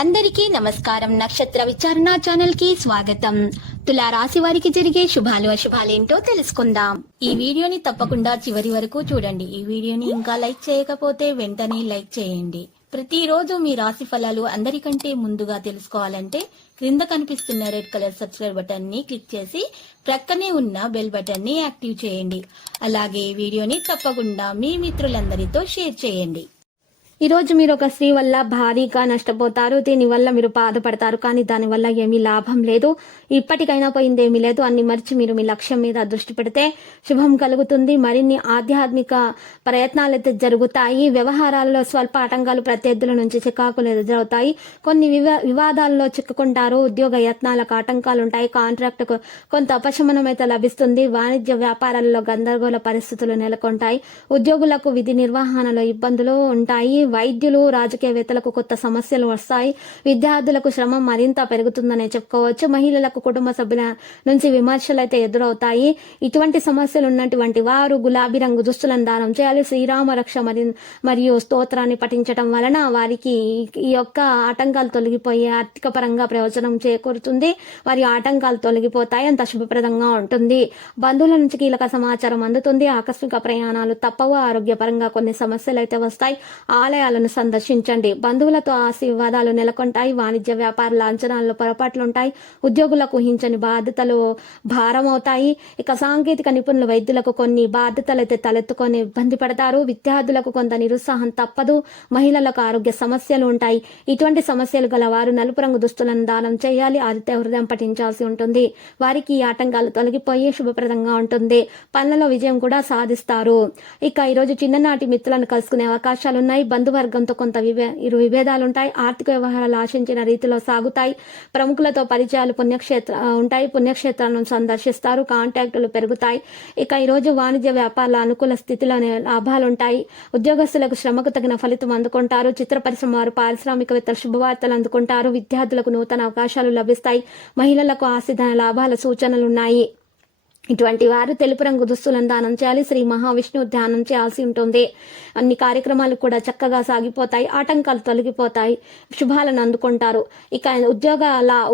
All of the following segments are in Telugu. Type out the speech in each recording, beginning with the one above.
అందరికీ నమస్కారం. నక్షత్ర విచారణ ఛానల్ కి స్వాగతం. తులా రాశి వారికి జరిగే శుభాలు అశుభాలేంటో తెలుసుకుందాం. ఈ వీడియోని తప్పకుండా చివరి వరకు చూడండి. ఈ వీడియోని ఇంకా లైక్ చేయకపోతే వెంటనే లైక్ చేయండి. ప్రతిరోజు మీ రాశి ఫలాలు అందరికంటే ముందుగా తెలుసుకోవాలంటే క్రింద కనిపిస్తున్న రెడ్ కలర్ సబ్స్క్రైబ్ బటన్ ని క్లిక్ చేసి ప్రక్కనే ఉన్న బెల్ బటన్ ని యాక్టివ్ చేయండి. అలాగే ఈ వీడియోని తప్పకుండా మీ మిత్రులందరితో షేర్ చేయండి. ఈ రోజు మీరు ఒక స్త్రీ వల్ల భారీగా నష్టపోతారు. దీనివల్ల మీరు బాధపడతారు, కానీ దానివల్ల ఏమీ లాభం లేదు. ఇప్పటికైనా పోయింది ఏమీ లేదు. అన్ని మర్చి మీరు మీ లక్ష్యం మీద దృష్టి పెడితే శుభం కలుగుతుంది. మరిన్ని ఆధ్యాత్మిక ప్రయత్నాలు అయితే జరుగుతాయి. వ్యవహారాల్లో స్వల్ప ఆటంకాలు, ప్రత్యర్థుల నుంచి చికాకులు ఎదురవుతాయి. కొన్ని వివాదాల్లో చిక్కుకుంటారు. ఉద్యోగ యత్నాలకు ఆటంకాలు ఉంటాయి. కాంట్రాక్ట్ కొంత ఉపశమనం అయితే లభిస్తుంది. వాణిజ్య వ్యాపారాల్లో గందరగోళ పరిస్థితులు నెలకొంటాయి. ఉద్యోగులకు విధి నిర్వహణలో ఇబ్బందులు ఉంటాయి. వైద్యులు, రాజకీయవేత్తలకు కొత్త సమస్యలు వస్తాయి. విద్యార్థులకు శ్రమ మరింత పెరుగుతుందనే చెప్పుకోవచ్చు. మహిళలకు కుటుంబ సభ్యుల నుంచి విమర్శలు అయితే ఎదురవుతాయి. ఇటువంటి సమస్యలు ఉన్నటువంటి వారు గులాబీ రంగు దుస్తులను దానం చేయాలి. శ్రీరామ రక్ష మరియు స్తోత్రాన్ని పఠించడం వలన వారికి ఈ యొక్క ఆటంకాలు తొలగిపోయి ఆర్థిక పరంగా ప్రయోజనం చేకూరుతుంది. వారి ఆటంకాలు తొలగిపోతాయి. అంత శుభప్రదంగా ఉంటుంది. బంధువుల నుంచి కీలక సమాచారం అందుతుంది. ఆకస్మిక ప్రయాణాలు తప్పవు. ఆరోగ్యపరంగా కొన్ని సమస్యలు అయితే వస్తాయి. ఆలయాలను సందర్శించండి. బంధువులతో ఆశీర్వాదాలు నెలకొంటాయి. వాణిజ్య వ్యాపార లాంఛనాల్లో పొరపాట్లుంటాయి. ఉద్యోగులకు ఊహించని బాధ్యతలు భారం అవుతాయి. ఇక సాంకేతిక నిపుణులు, వైద్యులకు కొన్ని బాధ్యతలు అయితే తలెత్తుకొని ఇబ్బంది పడతారు. విద్యార్థులకు కొంత నిరుత్సాహం తప్పదు. మహిళలకు ఆరోగ్య సమస్యలు ఉంటాయి. ఇటువంటి సమస్యలు గల వారు నలుపు రంగు దుస్తులను దానం చేయాలి. ఆదిత్య హృదయం పఠించాల్సి ఉంటుంది. వారికి ఈ ఆటంకాలు తొలగిపోయి శుభప్రదంగా ఉంటుంది. పనులలో విజయం కూడా సాధిస్తారు. ఇక ఈరోజు చిన్ననాటి మిత్రులను కలుసుకునే అవకాశాలున్నాయి. బంధువర్గంతో కొంత విభేదాలుంటాయి. ఆర్థిక వ్యవహారాలు ఆశించిన రీతిలో సాగుతాయి. ప్రముఖులతో పరిచయాలు ఉంటాయి. పుణ్యక్షేత్రాలను సందర్శిస్తారు. కాంటాక్టులు పెరుగుతాయి. ఇక ఈరోజు వాణిజ్య వ్యాపారాల అనుకూల స్థితిలోనే లాభాలుంటాయి. ఉద్యోగస్తులకు శ్రమకు తగిన ఫలితం అందుకుంటారు. చిత్ర పరిశ్రమ వారు, పారిశ్రామికవేత్తలు శుభవార్తలు అందుకుంటారు. విద్యార్థులకు నూతన అవకాశాలు లభిస్తాయి. మహిళలకు ఆశిధన లాభాల సూచనలున్నాయి. ఇటువంటి వారు తెలుపు రంగు దుస్తులను దానం చేయాలి. శ్రీ మహావిష్ణువు ధ్యానం చేయాల్సి ఉంటుంది. అన్ని కార్యక్రమాలు కూడా చక్కగా సాగిపోతాయి. ఆటంకాలు తొలగిపోతాయి. శుభాలను అందుకుంటారు. ఇక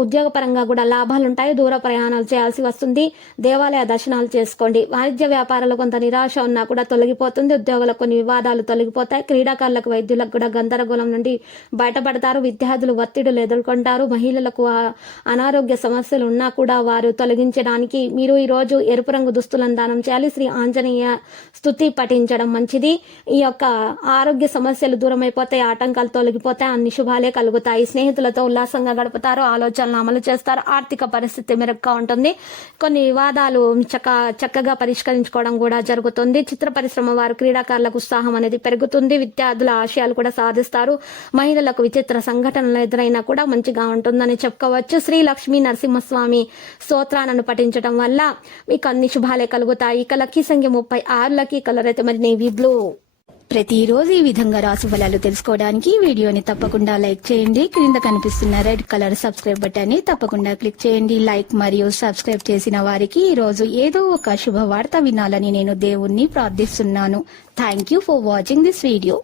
ఉద్యోగపరంగా కూడా లాభాలుంటాయి. దూర ప్రయాణాలు చేయాల్సి వస్తుంది. దేవాలయ దర్శనాలు చేసుకోండి. వాణిజ్య వ్యాపారాలు కొంత నిరాశ ఉన్నా కూడా తొలగిపోతుంది. ఉద్యోగులకు కొన్ని వివాదాలు తొలగిపోతాయి. క్రీడాకారులకు, వైద్యులకు కూడా గందరగోళం నుండి బయటపడతారు. విద్యార్థులు ఒత్తిడులు ఎదుర్కొంటారు. మహిళలకు అనారోగ్య సమస్యలు ఉన్నా కూడా వారు తొలగించడానికి మీరు ఈ రోజు ఎరుపు రంగు దుస్తులను దానం చేయాలి. శ్రీ ఆంజనేయ స్తుతి పఠించడం మంచిది. ఈ యొక్క ఆరోగ్య సమస్యలు దూరమైపోతాయి. ఆటంకాలు తొలగిపోతాయి. అన్ని శుభాలే కలుగుతాయి. స్నేహితులతో ఉల్లాసంగా గడుపుతారు. ఆలోచనలు అమలు చేస్తారు. ఆర్థిక పరిస్థితి మెరుగ్గా ఉంటుంది. కొన్ని వివాదాలు చక్కగా పరిష్కరించుకోవడం కూడా జరుగుతుంది. చిత్ర పరిశ్రమ వారు, క్రీడాకారులకు ఉత్సాహం అనేది పెరుగుతుంది. విద్యార్థుల ఆశయాలు కూడా సాధిస్తారు. మహిళలకు విచిత్ర సంఘటనలు ఎదురైనా కూడా మంచిగా ఉంటుందని చెప్పుకోవచ్చు. శ్రీ లక్ష్మీ నరసింహస్వామి స్తోత్రాలను పఠించడం వల్ల మీకు అన్ని శుభాలే కలుగుతాయి. ఇక లక్కీ సంఖ్య 36, లక్కీ కలర్ అయితే మరి నేవీ బ్లూ. ప్రతిరోజు ఈ విధంగా రాశి ఫలాలు తెలుసుకోవడానికి వీడియోని తప్పకుండా లైక్ చేయండి. క్రింద కనిపిస్తున్న రెడ్ కలర్ సబ్స్క్రైబ్ బటన్ ని తప్పకుండా క్లిక్ చేయండి. లైక్ మరియు సబ్స్క్రైబ్ చేసిన వారికి ఈ రోజు ఏదో ఒక శుభవార్త వినాలని నేను దేవుణ్ణి ప్రార్థిస్తున్నాను. Thank you for watching this video.